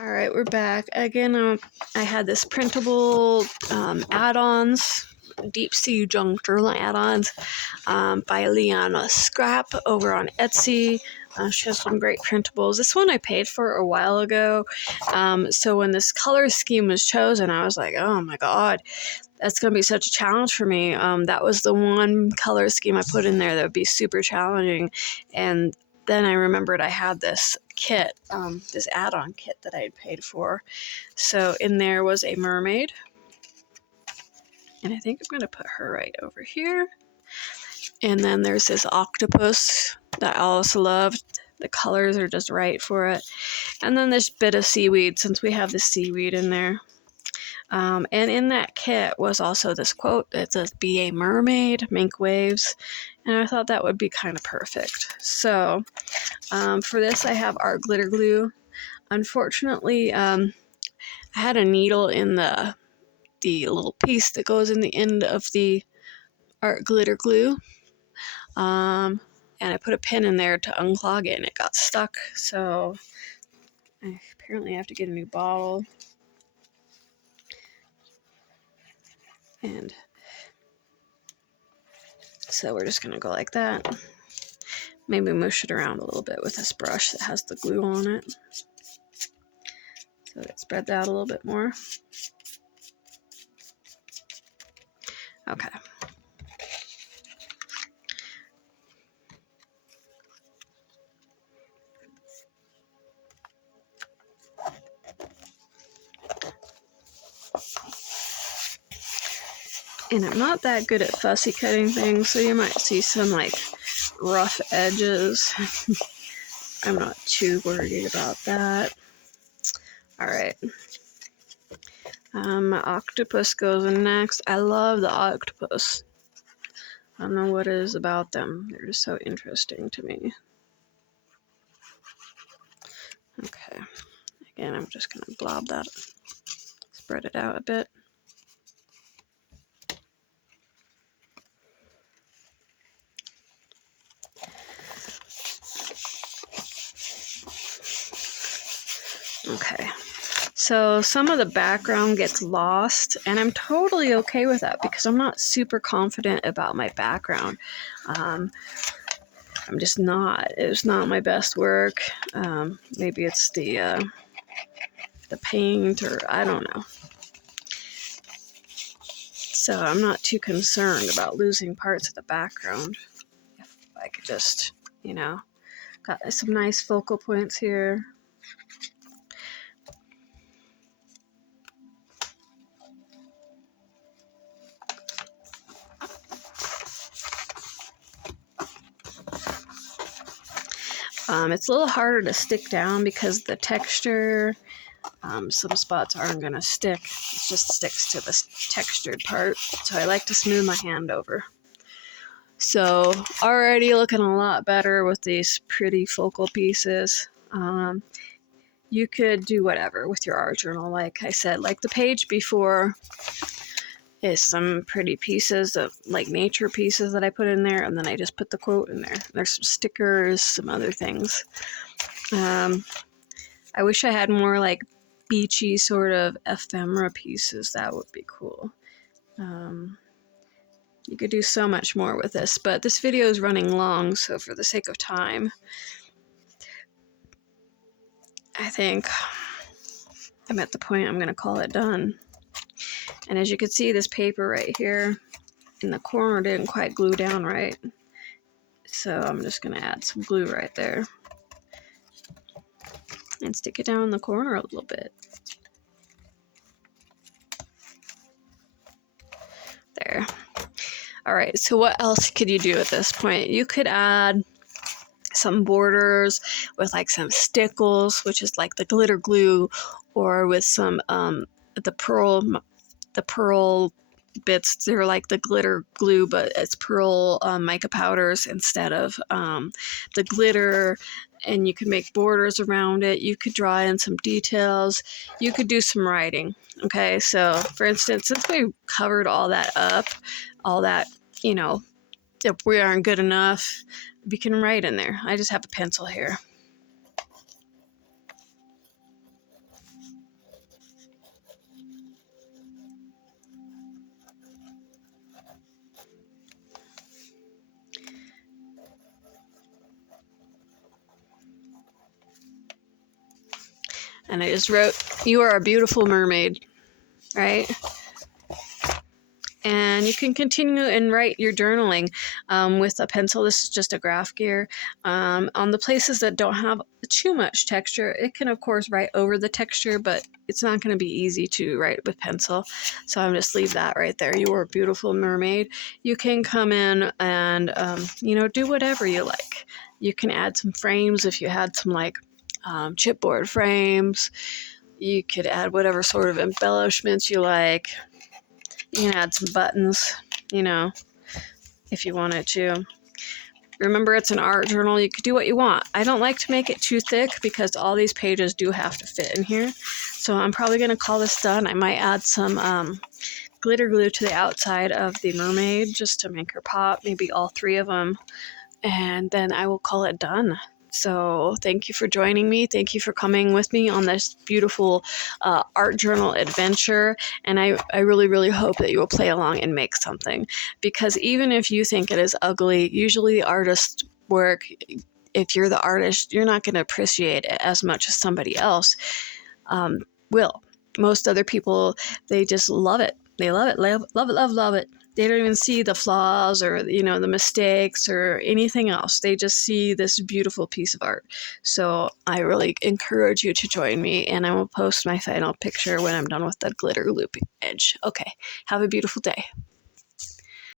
All right, we're back again. I had this printable add-ons, deep sea junk journal add-ons by Liana Scrap over on Etsy. She has some great printables. This one I paid for a while ago. So when this color scheme was chosen, I was like, oh my god, that's going to be such a challenge for me. That was the one color scheme I put in there that would be super challenging. And then I remembered I had this kit, this add-on kit that I had paid for. So in there was a mermaid. And I think I'm going to put her right over here. And then there's this octopus that I also loved. The colors are just right for it. And then this bit of seaweed, since we have the seaweed in there. And in that kit was also this quote that says, "Be a mermaid, make waves." And I thought that would be kind of perfect. So for this, I have art glitter glue. Unfortunately, I had a needle in the little piece that goes in the end of the art glitter glue. And I put a pin in there to unclog it, and it got stuck. So I apparently have to get a new bottle. And so we're just going to go like that. Maybe mush it around a little bit with this brush that has the glue on it. So it spreads out a little bit more. Okay. And I'm not that good at fussy cutting things, so you might see some like rough edges. I'm not too worried about that. Alright. My octopus goes in next. I love the octopus. I don't know what it is about them. They're just so interesting to me. Okay. Again, I'm just going to blob that, spread it out a bit. Okay. So some of the background gets lost, and I'm totally okay with that because I'm not super confident about my background. I'm just not. It's not my best work. Maybe it's the paint, or I don't know. So I'm not too concerned about losing parts of the background. If I could just, got some nice focal points here. It's a little harder to stick down because the texture, some spots aren't going to stick. It just sticks to the textured part. So I like to smooth my hand over. So already looking a lot better with these pretty focal pieces. You could do whatever with your art journal. Like I said, like the page before is some pretty pieces of like nature pieces that I put in there, and then I just put the quote in there. There's some stickers, some other things. I wish I had more like beachy sort of ephemera pieces. That would be cool. You could do so much more with this, but this video is running long, so for the sake of time, I think I'm at the point I'm going to call it done. And as you can see, this paper right here in the corner didn't quite glue down right. So I'm just going to add some glue right there and stick it down in the corner a little bit. There. Alright, so what else could you do at this point? You could add some borders with like some stickles, which is like the glitter glue, or with some the pearl bits. They're like the glitter glue, but it's pearl mica powders instead of the glitter, and you could make borders around it. You could draw in some details. You could do some writing. Okay, so for instance, since we covered all that up, all that, if we aren't good enough, we can write in there. I just have a pencil here. And I just wrote, "You are a beautiful mermaid," right? And you can continue and write your journaling with a pencil. This is just a graph gear. On the places that don't have too much texture, it can of course write over the texture, but it's not going to be easy to write with pencil. So I'm just leave that right there. You are a beautiful mermaid. You can come in and do whatever you like. You can add some frames if you had some like chipboard frames. You could add whatever sort of embellishments you like. You can add some buttons, if you wanted to. Remember, it's an art journal. You could do what you want. I don't like to make it too thick because all these pages do have to fit in here. So I'm probably going to call this done. I might add some glitter glue to the outside of the mermaid just to make her pop, maybe all 3 of them. And then I will call it done. So thank you for joining me. Thank you for coming with me on this beautiful art journal adventure. And I really, really hope that you will play along and make something. Because even if you think it is ugly, usually the artist's work, if you're the artist, you're not going to appreciate it as much as somebody else will. Most other people, they just love it. They love it, love it, love it. They don't even see the flaws or, the mistakes or anything else. They just see this beautiful piece of art. So I really encourage you to join me, and I will post my final picture when I'm done with the glitter loop edge. Okay, have a beautiful day.